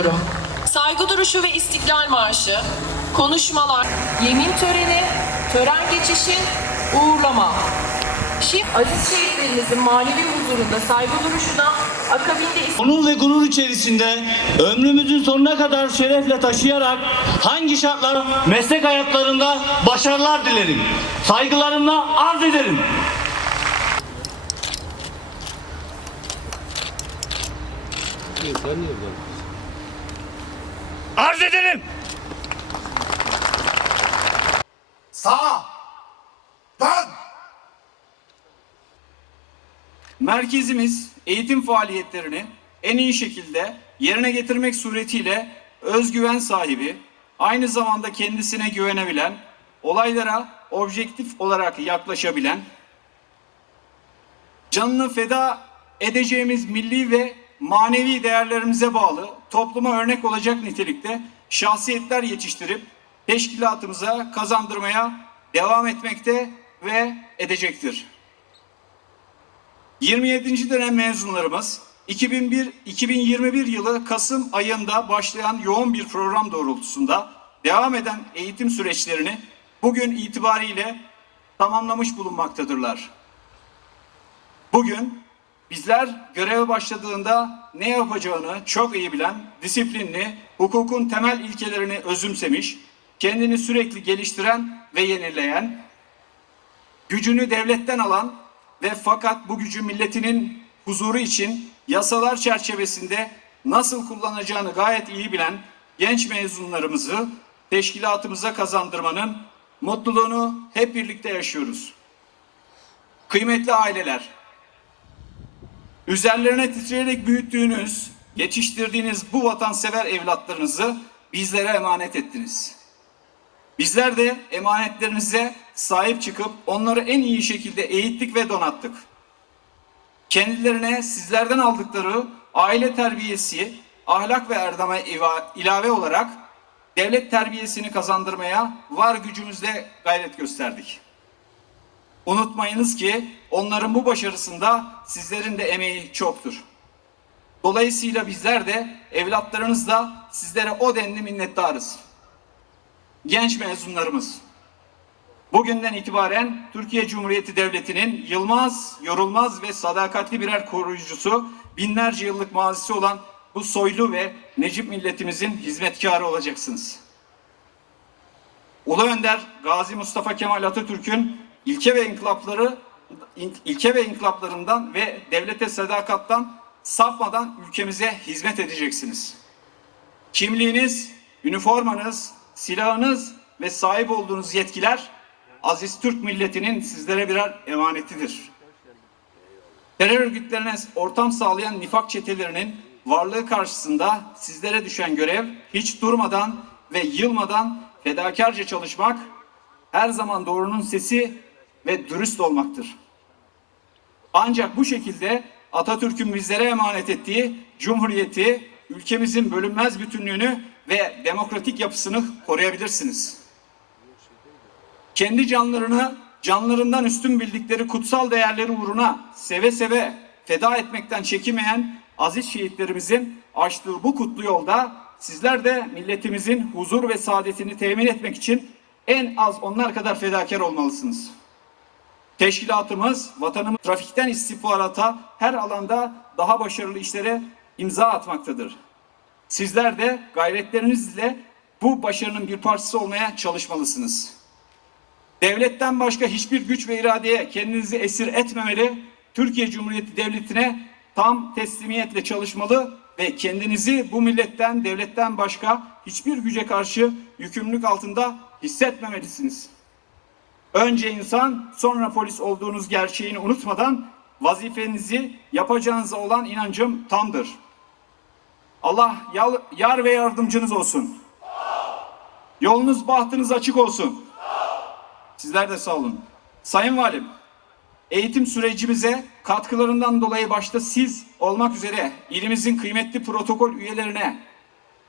ediyorum. Saygı duruşu ve istiklal marşı, konuşmalar, yemin töreni, tören geçişi, uğurlama. Şif aziz şehitlerimizin manevi huzurunda saygı duruşuna akabinde Onur ve gurur içerisinde ömrümüzün sonuna kadar şerefle taşıyarak hangi şartlar meslek hayatlarında başarılar dilerim. Saygılarımla arz ederim. Arz ederim. Sağa. Dön. Merkezimiz eğitim faaliyetlerini en iyi şekilde yerine getirmek suretiyle özgüven sahibi, aynı zamanda kendisine güvenebilen, olaylara objektif olarak yaklaşabilen, canını feda edeceğimiz milli ve manevi değerlerimize bağlı topluma örnek olacak nitelikte şahsiyetler yetiştirip teşkilatımıza kazandırmaya devam etmekte ve edecektir. 27. dönem mezunlarımız 2001-2021 yılı Kasım ayında başlayan yoğun bir program doğrultusunda devam eden eğitim süreçlerini bugün itibariyle tamamlamış bulunmaktadırlar. Bugün bizler göreve başladığında ne yapacağını çok iyi bilen, disiplinli, hukukun temel ilkelerini özümsemiş, kendini sürekli geliştiren ve yenileyen, gücünü devletten alan ve fakat bu gücü milletinin huzuru için yasalar çerçevesinde nasıl kullanacağını gayet iyi bilen genç mezunlarımızı teşkilatımıza kazandırmanın mutluluğunu hep birlikte yaşıyoruz. Kıymetli aileler, üzerlerine titreyerek büyüttüğünüz, yetiştirdiğiniz bu vatansever evlatlarınızı bizlere emanet ettiniz. Bizler de emanetlerinize sahip çıkıp onları en iyi şekilde eğittik ve donattık. Kendilerine sizlerden aldıkları aile terbiyesi, ahlak ve erdeme ilave olarak devlet terbiyesini kazandırmaya var gücümüzle gayret gösterdik. Unutmayınız ki onların bu başarısında sizlerin de emeği çoktur. Dolayısıyla bizler de evlatlarınız da sizlere o denli minnettarız genç mezunlarımız. Bugünden itibaren Türkiye Cumhuriyeti Devleti'nin yılmaz, yorulmaz ve sadakatli birer koruyucusu, binlerce yıllık mazisi olan bu soylu ve necip milletimizin hizmetkarı olacaksınız. Ulu Önder Gazi Mustafa Kemal Atatürk'ün ilke ve inkılapları ilke ve inkılaplarından ve devlete sadakattan sapmadan ülkemize hizmet edeceksiniz. Kimliğiniz, üniformanız, silahınız ve sahip olduğunuz yetkiler aziz Türk milletinin sizlere birer emanetidir. Terör örgütlerine ortam sağlayan nifak çetelerinin varlığı karşısında sizlere düşen görev hiç durmadan ve yılmadan fedakarca çalışmak, her zaman doğrunun sesi ve dürüst olmaktır. Ancak bu şekilde Atatürk'ün bizlere emanet ettiği Cumhuriyeti, ülkemizin bölünmez bütünlüğünü ve demokratik yapısını koruyabilirsiniz. Kendi canlarını canlarından üstün bildikleri kutsal değerleri uğruna seve seve feda etmekten çekinmeyen aziz şehitlerimizin açtığı bu kutlu yolda sizler de milletimizin huzur ve saadetini temin etmek için en az onlar kadar fedakar olmalısınız. Teşkilatımız vatanımız trafikten istihbarata her alanda daha başarılı işlere imza atmaktadır. Sizler de gayretlerinizle bu başarının bir parçası olmaya çalışmalısınız. Devletten başka hiçbir güç ve iradeye kendinizi esir etmemeli, Türkiye Cumhuriyeti Devleti'ne tam teslimiyetle çalışmalı ve kendinizi bu milletten, devletten başka hiçbir güce karşı yükümlülük altında hissetmemelisiniz. Önce insan, sonra polis olduğunuz gerçeğini unutmadan vazifenizi yapacağınıza olan inancım tamdır. Allah yar ve yardımcınız olsun. Yolunuz bahtınız açık olsun. Sizler de sağ olun. Sayın Valim, eğitim sürecimize katkılarından dolayı başta siz olmak üzere ilimizin kıymetli protokol üyelerine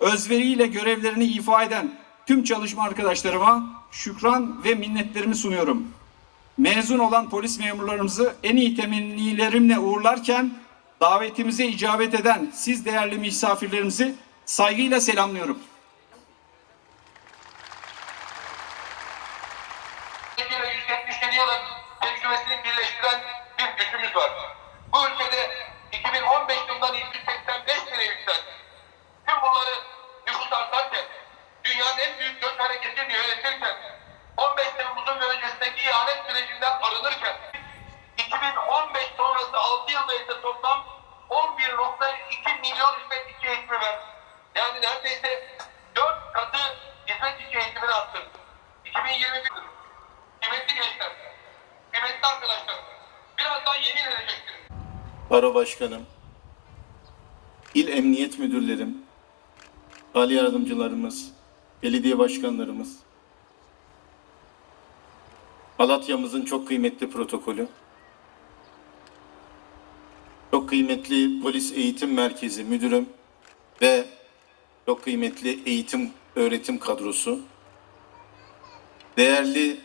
özveriyle görevlerini ifa eden tüm çalışma arkadaşlarıma şükran ve minnetlerimi sunuyorum. Mezun olan polis memurlarımızı en iyi temennilerimle uğurlarken davetimize icabet eden siz değerli misafirlerimizi saygıyla selamlıyorum. Başkanım, İl Emniyet Müdürlerim, vali yardımcılarımız, belediye başkanlarımız, Malatya'mızın çok kıymetli protokolü, çok kıymetli Polis Eğitim Merkezi Müdürüm ve çok kıymetli eğitim öğretim kadrosu, değerli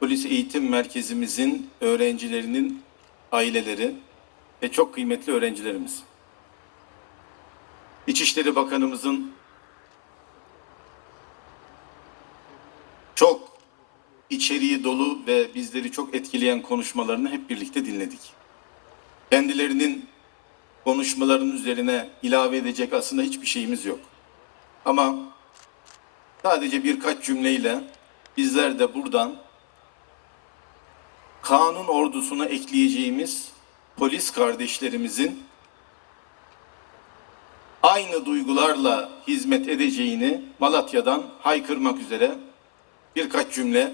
Polis Eğitim Merkezimizin öğrencilerinin aileleri ve çok kıymetli öğrencilerimiz. İçişleri Bakanımızın çok içeriği dolu ve bizleri çok etkileyen konuşmalarını hep birlikte dinledik. Kendilerinin konuşmalarının üzerine ilave edecek aslında hiçbir şeyimiz yok. Ama sadece birkaç cümleyle bizler de buradan kanun ordusuna ekleyeceğimiz polis kardeşlerimizin aynı duygularla hizmet edeceğini Malatya'dan haykırmak üzere birkaç cümle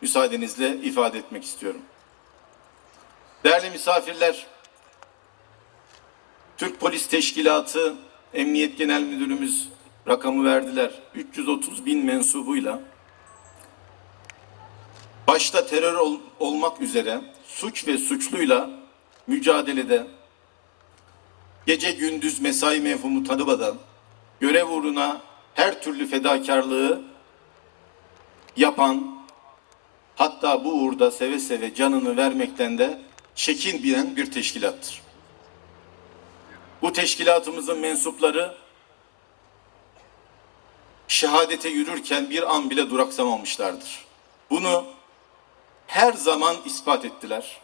müsaadenizle ifade etmek istiyorum. Değerli misafirler, Türk Polis Teşkilatı Emniyet Genel Müdürümüz rakamı verdiler. 330 bin mensubuyla başta terör ol- olmak üzere suç ve suçluyla mücadelede gece gündüz mesai mefhumu tanımadan görev uğruna her türlü fedakarlığı yapan hatta bu uğurda seve seve canını vermekten de çekinmeyen bir teşkilattır. Bu teşkilatımızın mensupları şehadete yürürken bir an bile duraksamamışlardır. Bunu her zaman ispat ettiler.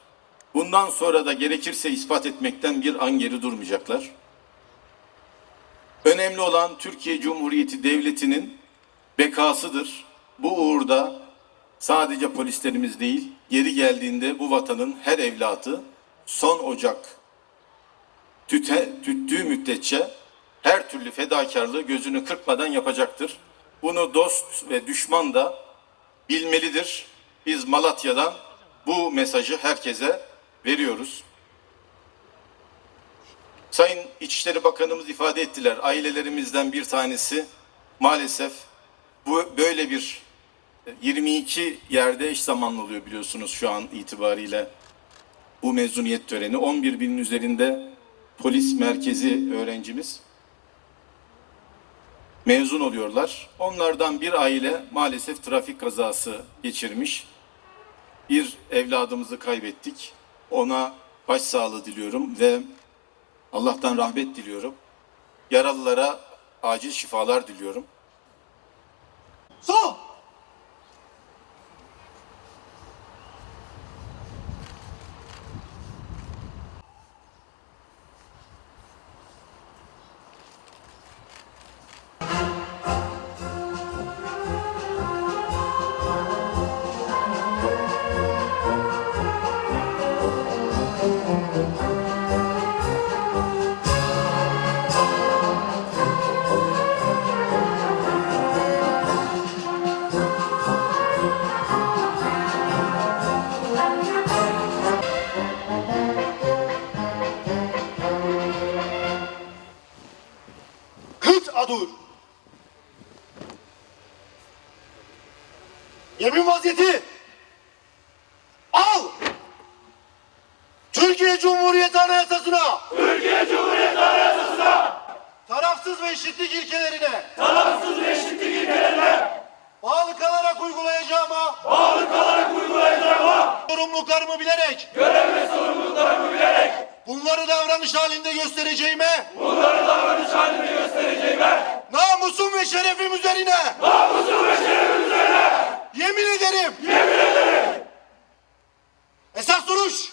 Bundan sonra da gerekirse ispat etmekten bir an geri durmayacaklar. Önemli olan Türkiye Cumhuriyeti Devleti'nin bekasıdır. Bu uğurda sadece polislerimiz değil, yeri geldiğinde bu vatanın her evlatı son ocak tüte, tüttüğü müddetçe her türlü fedakarlığı gözünü kırpmadan yapacaktır. Bunu dost ve düşman da bilmelidir. Biz Malatya'dan bu mesajı herkese veriyoruz. Sayın İçişleri Bakanımız ifade ettiler. Ailelerimizden bir tanesi maalesef bu böyle bir 22 yerde eş zamanlı oluyor biliyorsunuz şu an itibariyle bu mezuniyet töreni. 11 binin üzerinde polis merkezi öğrencimiz mezun oluyorlar. Onlardan bir aile maalesef trafik kazası geçirmiş. Bir evladımızı kaybettik. Ona başsağlığı diliyorum ve Allah'tan rahmet diliyorum. Yaralılara acil şifalar diliyorum. Sol! Sorumluluklarımı bilerek! Görev ve sorumluluklarımı bilerek! Bunları davranış davranış halinde göstereceğime. Bunları davranış halinde göstereceğime. Namusum ve şerefim üzerine. Namusum ve şerefim üzerine. Yemin ederim. Yemin ederim. Esas duruş.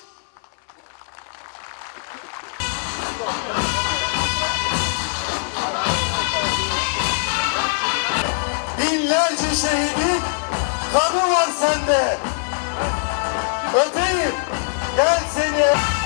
Binlerce şehidin kanı var sende. Öteyim, gel seni.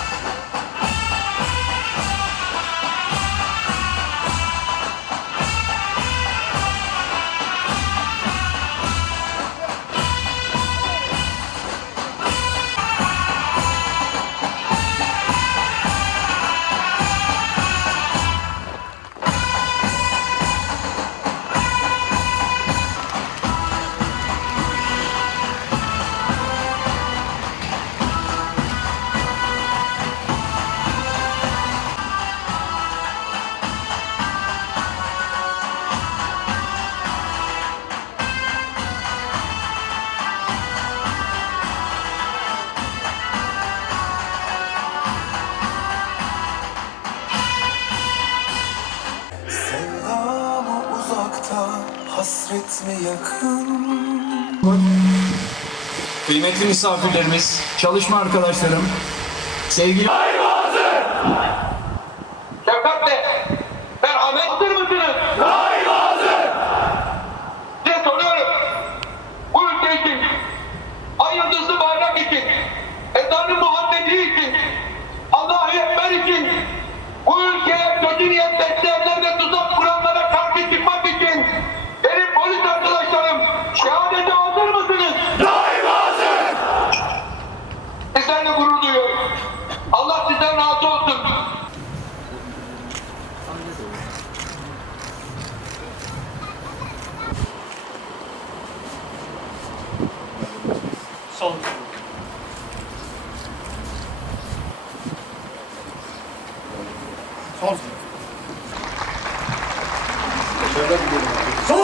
Yakın? Kıymetli misafirlerimiz, çalışma arkadaşlarım, sevgili Şefkat Bey, merhamet hazır mısınız? Daima hazır. Size soruyorum. Bu ülke için, ay yıldızlı bayrak için, ezanı muhabbeti için, Allah-u Ekber için, bu ülkeye kötü niyet 没问题走。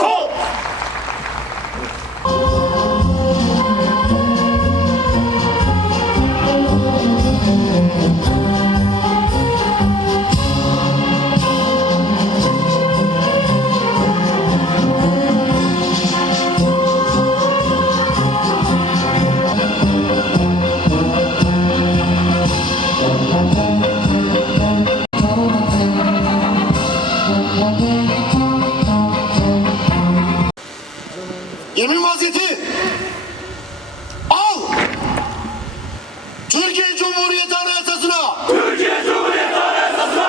Yemin vaziyeti. Al. Türkiye Cumhuriyeti Anayasası'na. Türkiye Cumhuriyeti Anayasası'na.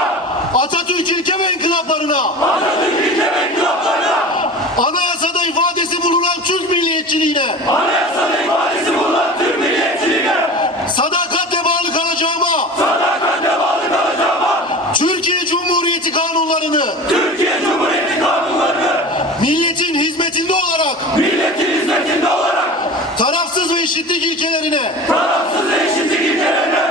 Atatürk ilke ve inkılaplarına. Atatürk ilke ve inkılaplarına. Anayasada ifadesi bulunan Türk milliyetçiliğine. Anayasada ifadesi bulunan Türk milliyetçiliğine. Sadakatle bağlı kalacağıma. Sadakatle bağlı kalacağıma. Türkiye Cumhuriyeti kanunlarını. Türkiye Cumhuriyeti kanunlarını. Milletin hizmetinde olarak. Tarafsız ve eşitlik ilkelerine. Tarafsız ve eşitlik ilkelerine.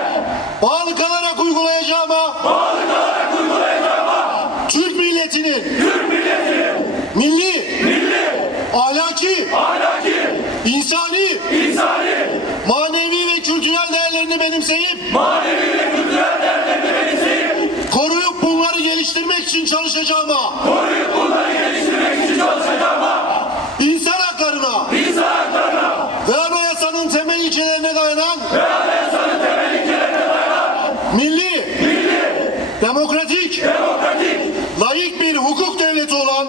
Bağlı kalarak uygulayacağıma. Bağlı kalarak uygulayacağıma. Türk milletinin. Türk milletinin. Milli. Milli. Ahlaki. Ahlaki. insani. İnsani. Manevi ve kültürel değerlerini benimseyip. Manevi ve kültürel değerlerini benimseyip. Koruyup bunları geliştirmek için çalışacağıma. Koruyup bunları geliştirmek için çalışacağıma. İnsan haklarına. ve anayasanın temel ilkelerine dayanan milli, demokratik, layık bir hukuk devleti olan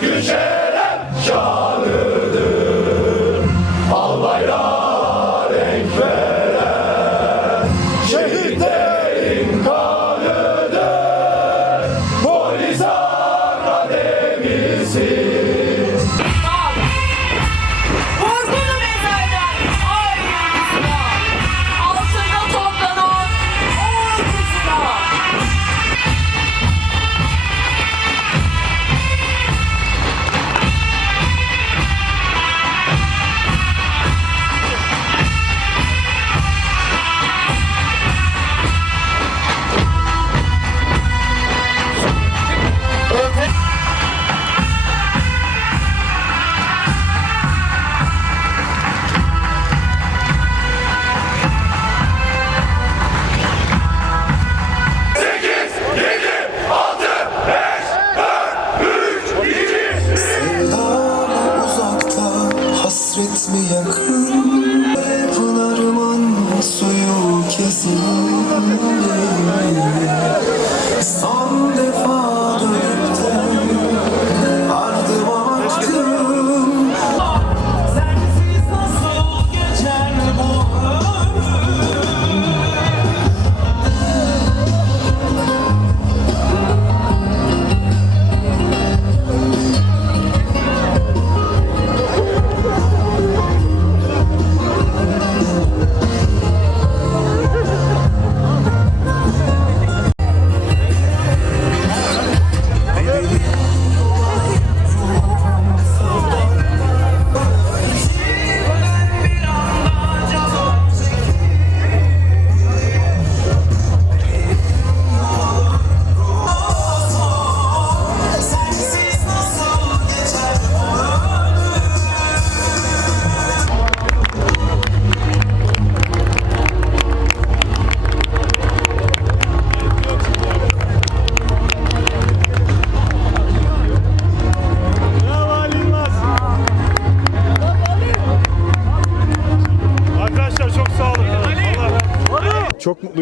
Ricochet!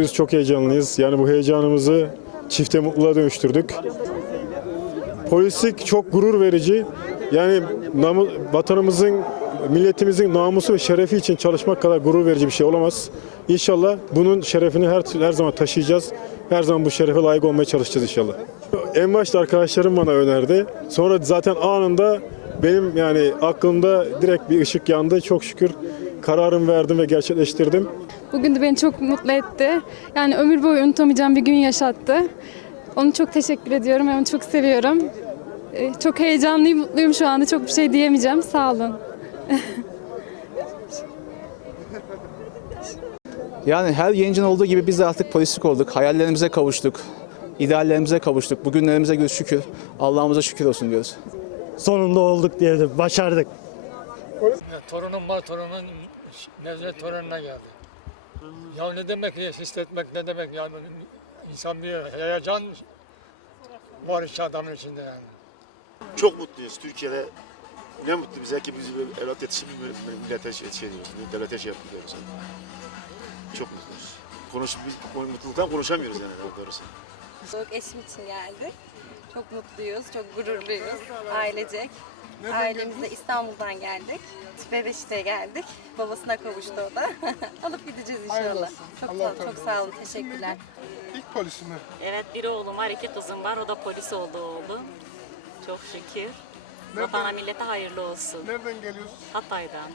Mutluyuz, çok heyecanlıyız. Yani bu heyecanımızı çifte mutluluğa dönüştürdük. Polislik çok gurur verici. Yani vatanımızın, milletimizin namusu ve şerefi için çalışmak kadar gurur verici bir şey olamaz. İnşallah bunun şerefini her her zaman taşıyacağız. Her zaman bu şerefe layık olmaya çalışacağız inşallah. En başta arkadaşlarım bana önerdi. Sonra zaten anında benim yani aklımda direkt bir ışık yandı. Çok şükür kararımı verdim ve gerçekleştirdim. Bugün de beni çok mutlu etti. Yani ömür boyu unutamayacağım bir gün yaşattı. Onu çok teşekkür ediyorum ve onu çok seviyorum. Ee, Çok heyecanlıyım, mutluyum şu anda. Çok bir şey diyemeyeceğim. Sağ olun. Yani her gencin olduğu gibi biz de artık polislik olduk. Hayallerimize kavuştuk. ideallerimize kavuştuk. Bugünlerimize göre şükür. Allah'ımıza şükür olsun diyoruz. Sonunda olduk diyelim, başardık. Torunum var, torunun Nevzat torununa geldi. Ya ne demek ya, hissetmek ne demek yani insan bir heyecan var işte adamın içinde yani. Çok mutluyuz Türkiye'de. Ne mutlu bize ki biz bir evlat yetişimi millete yetişemiyoruz. Devlete şey yapıyoruz. Çok mutluyuz. Konuş, biz mutluluktan konuşamıyoruz yani doğrusu. Eşim için geldik. Çok mutluyuz, çok gururluyuz. Ailecek. Ailemizle İstanbul'dan geldik. Bebeşik'te geldik. Babasına kavuştu o da. Alıp gideceğiz inşallah. Çok, sağ, çok sağ olun, teşekkürler. İlk polisi mi? Evet, bir oğlum var, iki kızım var. O da polis oldu oğlum. Çok şükür. Vatana millete hayırlı olsun. Nereden geliyorsun? Hatay'dan.